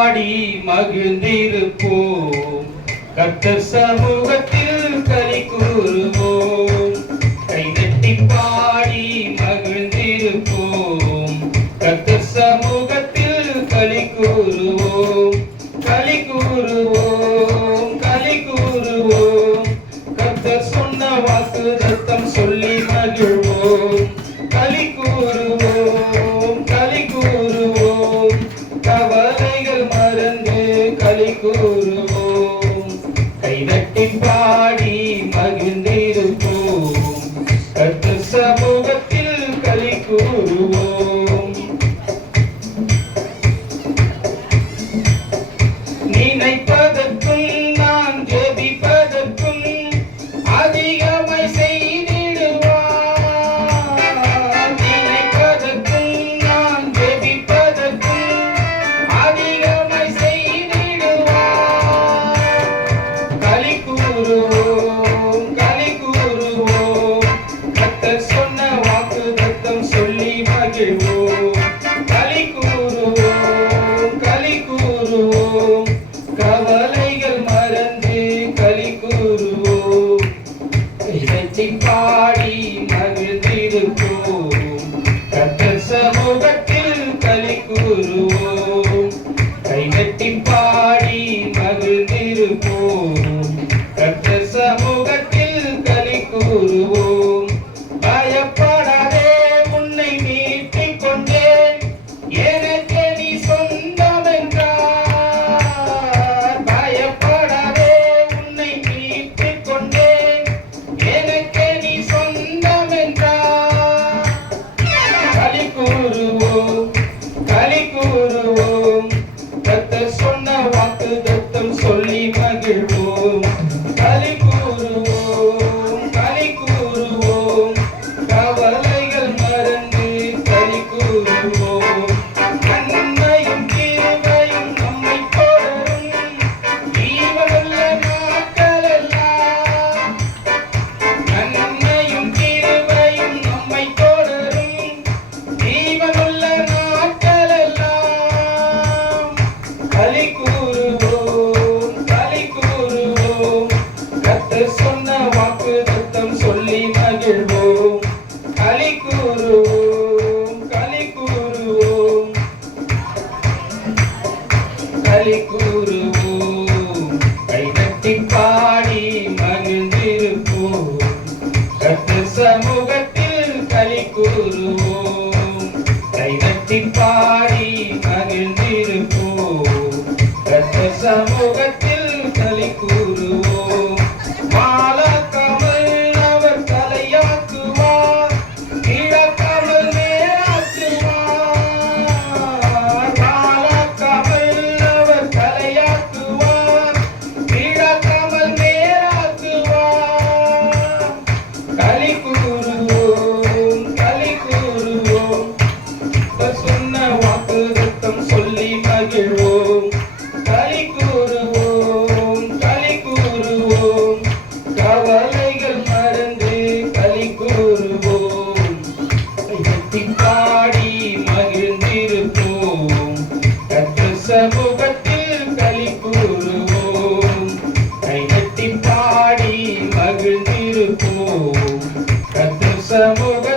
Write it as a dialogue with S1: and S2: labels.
S1: பாடி மகிழ்ந்திருப்போம். கர்த்தர் சமூகத்தில் கலி கூறுவோம். கைதட்டி பாடி மகிழ்ந்திருப்போம். கர்த்தர் சமூகத்தில் கலி கூறுவோம். கலி கூறுவோம் கலி கூறுவோம். கர்த்தர் சொன்ன வாக்கு ரத்தம் சொல்லி மகிழ்வோம். கலி கூறு மறந்து களி கூறுவோம். கைதட்டி பாடி மகிழ்ந்திருப்போம். கர்த்தர் சமூகத்தில் களி கூறுவோம். பாடி மகிழ்ந்திருப்போம் களி கூறுவோம் களி கூறுவோம். கர்த்தர் சொன்ன வாக்கு தத்தம் சொல்லி மகிழ்வோம். களி கூறுவோம் களி கூறுவோம். களி கூறுவோம். சமூகத்தில் களி கூறுவோம். மாலாக்காமல் அவர் தலையாக்குவார் இழக்காமல் மேலாக்குவார் மாலாக்காமல் அவர் தலையாக்குவார் இழக்காமல் மேலாக்குவார் களி கூறுவோம். களி கூறுவோம் சொன்ன வாக்கு சொல்லி மகிழ்வோம். களி கூறுவோம் களி கூறுவோம். கவலைகள் மறந்து களி கூறுவோம். எட்டி பாடி மகிழ்ந்திருப்போம். கற்று சமூகத்தில் களி கூறுவோம். கைகட்டி பாடி மகிழ்ந்திருப்போம். கற்று சமூக